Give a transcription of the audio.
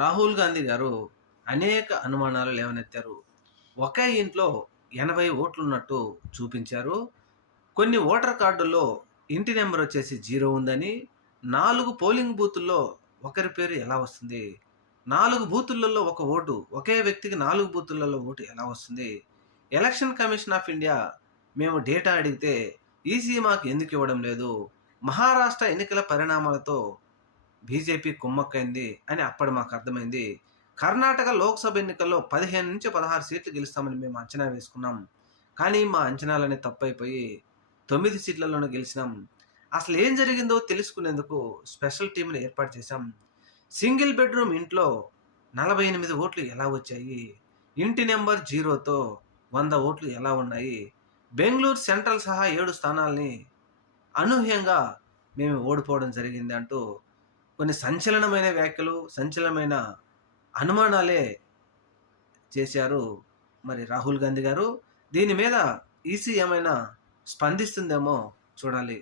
రాహుల్ గాంధీ గారు అనేక అనుమానాలు లేవనెత్తారు. ఒకే ఇంట్లో 80 ఓట్లున్నట్టు చూపించారు. కొన్ని ఓటర్ కార్డుల్లో ఇంటి నెంబర్ వచ్చేసి 0 ఉందని, 4 పోలింగ్ బూతుల్లో ఒకరి పేరు ఎలా వస్తుంది? 4 బూతులలో ఒక ఓటు, ఒకే వ్యక్తికి 4 బూతులలో ఓటు ఎలా వస్తుంది? ఎలక్షన్ కమిషన్ ఆఫ్ ఇండియా మేము డేటా అడిగితే ఈసీ మాకు ఎందుకు ఇవ్వడం లేదు? మహారాష్ట్ర ఎన్నికల పరిణామాలతో బీజేపీ కుమ్మక్కైంది అని అప్పుడు మాకు అర్థమైంది. కర్ణాటక లోక్సభ ఎన్నికల్లో 15-16 సీట్లు గెలుస్తామని మేము అంచనా వేసుకున్నాం. కానీ మా అంచనాలన్నీ తప్పైపోయి 9 సీట్లలోనే గెలిచినాం. అసలు ఏం జరిగిందో తెలుసుకునేందుకు స్పెషల్ టీంని ఏర్పాటు చేశాం. సింగిల్ బెడ్రూమ్ ఇంట్లో 48 ఓట్లు ఎలా వచ్చాయి? ఇంటి నెంబర్ 0తో 100 ఓట్లు ఎలా ఉన్నాయి? బెంగళూరు సెంట్రల్ సహా 7 స్థానాల్ని అనూహ్యంగా మేము ఓడిపోవడం జరిగింది అంటూ కొన్ని సంచలనమైన వ్యాఖ్యలు, సంచలనమైన అనుమానాలే చేశారు మరి రాహుల్ గాంధీ గారు. దీని మీద ఈసీ ఏమైనా స్పందిస్తుందేమో చూడాలి.